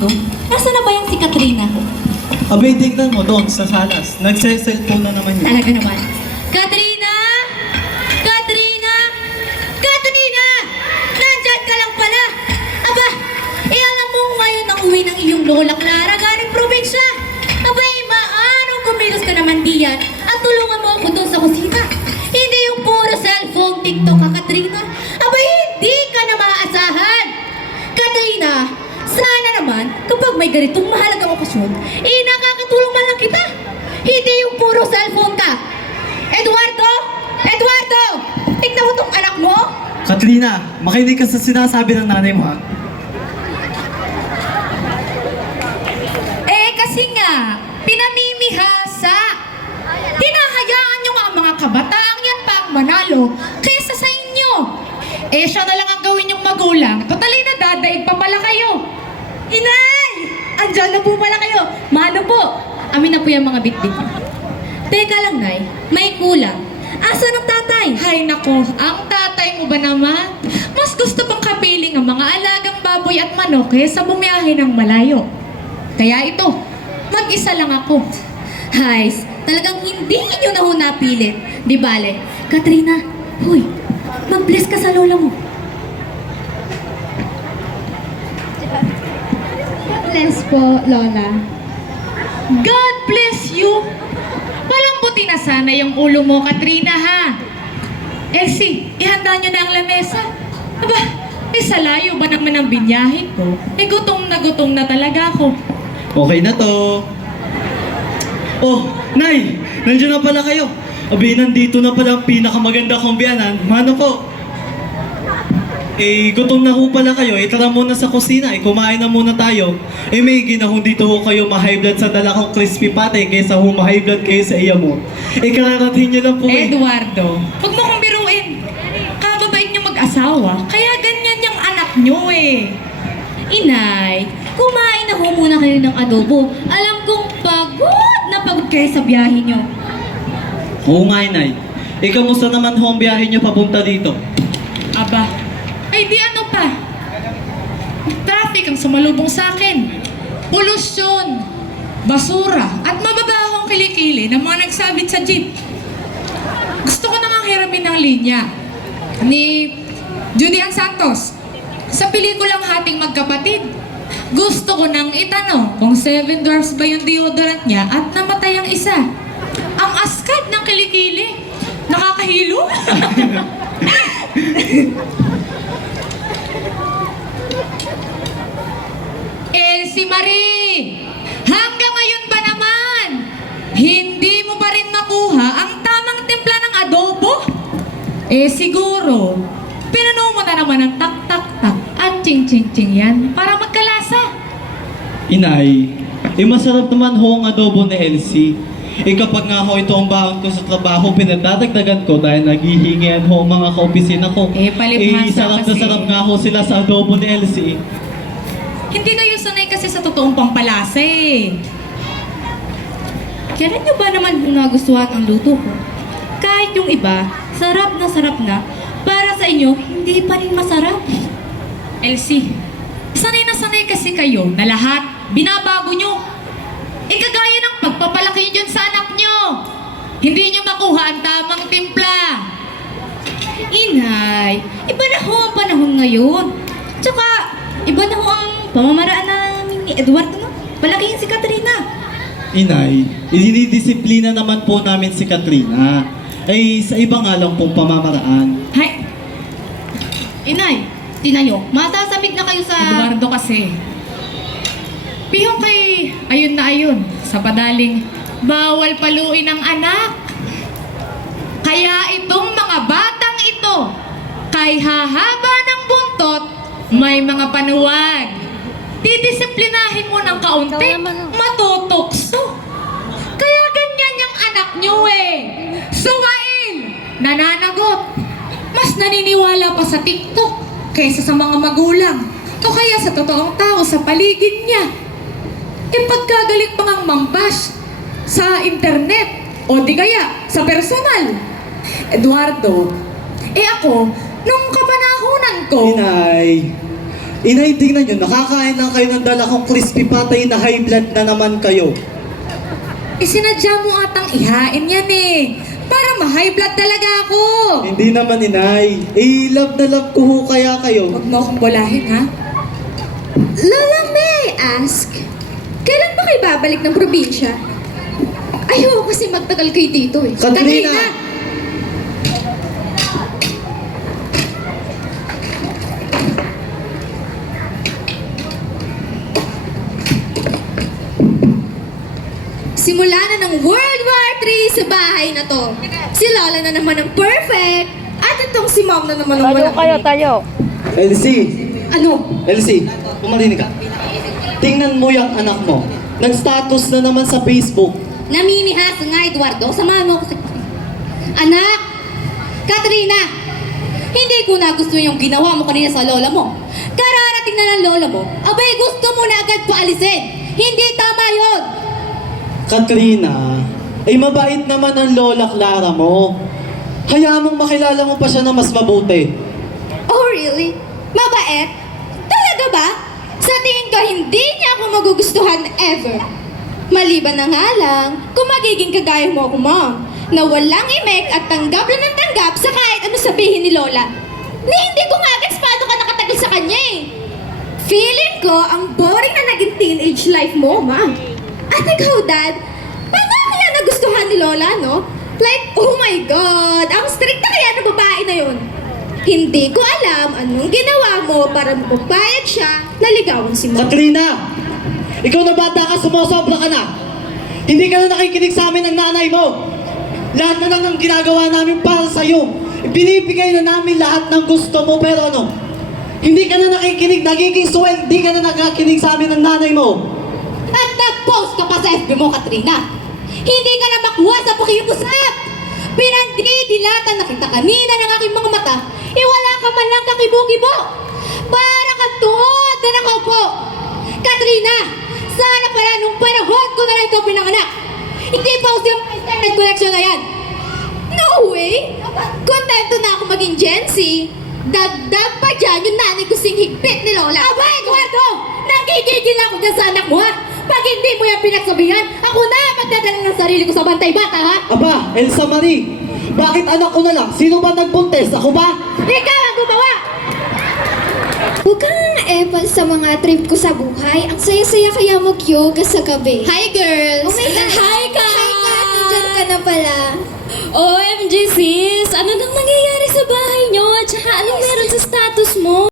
to? Nasaan na ba yung si Katrina? Abay, tignan mo doon sa salas. Nagse-cellphone na naman yun. Talaga naman. Katrina! Katrina! Katrina! Nandyan ka lang pala! Aba, alam mo ngayon ang uwi ng iyong lola Clara galing probinsya. Abay, maanong kumilos ka naman diyan at tulungan mo ako doon sa kusina. Hindi yung puro cellphone, TikTok ka, Katrina. Abay, hindi ka na maaasahan. Katrina, sana naman kapag may ganitong mahalagang okasyon, nakakatulong man lang kita. Hindi yung puro cellphone ka. Eduardo! Eduardo! Tignan mo tong anak mo? Katrina, makinig ka sa sinasabi ng nanay mo, ha? Kasi nga, pinamimihasa. Hinahayaan nyo nga ang mga kabataang yan pa ang manalo kaysa sa inyo. Siya na lang ang gawin yung magulang. Totalin na dadaig pa pala kayo. Inay! Andyan na po pala kayo. Mano po? Amin na po yung mga bitbit. Teka lang, Nay. May kulang. Asan ang tatay? Hay nako, ang tatay mo ba naman? Mas gusto pang kapiling ang mga alagang baboy at manok kaysa bumiyahe ng malayo. Kaya ito, mag-isa lang ako. Hays, talagang hindi nyo na ho napilit. Di bale, Katrina, huy, mag-bless ka sa lola mo. Bless po, Lola. God bless you! Palambutin na sana yung ulo mo, Katrina, ha? Elsie, ihanda nyo na ang lamesa. Aba, sa layo ba naman ang binyahin ko? Gutom na talaga ako. Okay na to. Oh, Nay! Nandiyan na pala kayo. Abi, nandito na pala ang pinakamaganda kong biyanan. Mano po? Gutom na ho pala kayo. Tara muna sa kusina. Kumain na muna tayo. May ginahong dito ho kayo ma-high blood sa dala kong crispy pate kaysa ho ma-high blood kayo sa iya mo. Kararating nyo lang po Eduardo, huwag mo kong biruin. Kababait nyo mag-asawa, kaya ganyan yung anak nyo Inay, kumain na ho muna kayo ng adobo. Alam kong pagod na pagod kayo sa biyahe nyo. Oo nga, Nay. Kamusta naman ho ang biyahe nyo papunta dito? Aba, ay di ano pa. Traffic ang sumalubong sa akin. Polusyon, basura, at mababahong kilikili ng mga nagsabit sa jeep. Gusto ko nang hiramin ng linya ni Julian Santos sa pelikulang Hating Magkapatid. Gusto ko nang itanong kung 7 dwarfs ba yung deodorant niya at namatay ang isa. Ang askad ng kilikili. Nakakahilo. Elsie Marie! Hanggang ngayon ba naman, hindi mo pa rin makuha ang tamang timpla ng adobo? Siguro, pinuno mo na naman ang tak-tak-tak at ching-ching-ching yan para magkalasa. Inay, masarap naman ho ang adobo ni Elsie. Kapag nga ho ito ang baon ko sa trabaho, pinadadagdagan ko dahil naghihingian ho ang mga kaopisina ko. Palibhasa sarap na kasi. sarap nga ho sila sa adobo ni Elsie. Hindi kayo sanay kasi sa totoong pampalasa Kailan nyo ba naman nagustuhan ang luto ko? Kahit yung iba, sarap na, para sa inyo, hindi pa rin masarap. Elsie, sanay na sanay kasi kayo na lahat binabago nyo. Kagaya ng pagpapalaki nyo dyan sa anak nyo. Hindi nyo makuha ang tamang timpla. Inay, iba na ho ang panahon ngayon. Tsaka, iba na ho ang pamamaraan namin ni Eduardo, no? Palakihin si Katrina. Inay, dinidisiplina naman po namin si Katrina. Sa iba nga lang pong pamamaraan. Hay! Inay, tinayo, masasamig na kayo sa... Eduardo kasi. Pihong kay ayun na ayun, sa padaling bawal paluin ang anak. Kaya itong mga batang ito, kay hahaba ng buntot, may mga panuwag. Didisiplinahin mo ng kaunti, matutokso. Kaya ganyan yung anak nyo Suwain, nananagot. Mas naniniwala pa sa TikTok kaysa sa mga magulang. O kaya sa totoong tao sa paligid niya. Pagkagaling pa ngang mambash sa internet o di kaya sa personal. Eduardo, ako, nung kapanahunan ko... Inay, Inay, tingnan nyo, nakakain lang kayo ng dala kong crispy patay na high blood na naman kayo. Isinadya mo atang ihain yan eh. Para ma-high blood talaga ako. Hindi naman, Inay. Love na love ko ho kaya kayo. Huwag mo akong bulahin, ha? Lola, may I ask? Kailan ba kayo babalik ng probinsya? Ayoko kasi magtagal kayo dito eh. Katrina! Simula na ng World War III sa bahay na to. Si Lola na naman ang perfect. At itong si Mom na naman ang walang tayo. Elsie! Ano? Elsie, pumarinig ka. Tingnan mo yung anak mo. Nag-status na naman sa Facebook. Namimihas nga, Eduardo. Samahan mo ako sa... Anak! Katrina! Hindi ko na gusto yung ginawa mo kanina sa lola mo. Kararating na ng lola mo, abay gusto mo na agad paalisin. Hindi tama yun! Katrina, mabait naman ang Lola Clara mo. Hayaan mong makilala mo pa siya na mas mabuti. Oh, really? Mabait? Talaga ba? Sa tingin ko, hindi niya ako magugustuhan ever. Maliban na nga lang, kung magiging kagaya mo ako, Mom, na walang imek at tanggap lang ng tanggap sa kahit ano sabihin ni Lola. Ni hindi ko nga agad paano ka nakatagal sa kanya eh. Feeling ko, ang boring na naging teenage life mo, Ma. At ikaw, Dad, paano kaya nagustuhan ni Lola, no? Like, oh my God, ang strict na kaya ng babae na yun. Hindi ko alam anong ginawa mo para mapapayag siya na ligawan si Mom. Katrina! Ikaw na bata ka, sumusobra ka na! Hindi ka na nakikinig sa amin ng nanay mo! Lahat na lang ng ginagawa namin para sa'yo. Binibigay na namin lahat ng gusto mo, pero ano? Hindi ka na nakikinig, nagiging swell, hindi ka na nakakinig sa amin ng nanay mo! At nag-post ka pa sa FB mo, Katrina. Hindi ka na makuha sa pakiusap. Pinandidilatan na kita kanina ng aking mga mata. Wala ka man lang kakibo-kibo. Para kang tuod na nakaupo. Katrina, sana pala nung panahon ko na lang ito pinanganak. Hindi pa uso yung internet connection na yan. No way! Kontento na ako maging Gen Z. Dagdag pa dyan yung nanay ko sing higpit ni Lola. Aba, Eduardo! Nagigigil ako dyan sa anak mo, ha? Pag hindi mo yan pinagsabihan, ako na magdadala ng sarili ko sa bantay bata, ha? Aba, Elsa Marie! Bakit anak ko na lang? Sino ba nagbuntes? Ako ba? Ikaw ang gumawa! Huwag kang epal sa mga trip ko sa buhay. Ang saya-saya kaya mag-yoga sa gabi. Hi, girls! Oh my God! Hi, Kat! Hi, Kat! Nandiyan ka na pala. OMG, sis! Ano nang nangyayari sa bahay nyo? At saka anong meron sa status mo?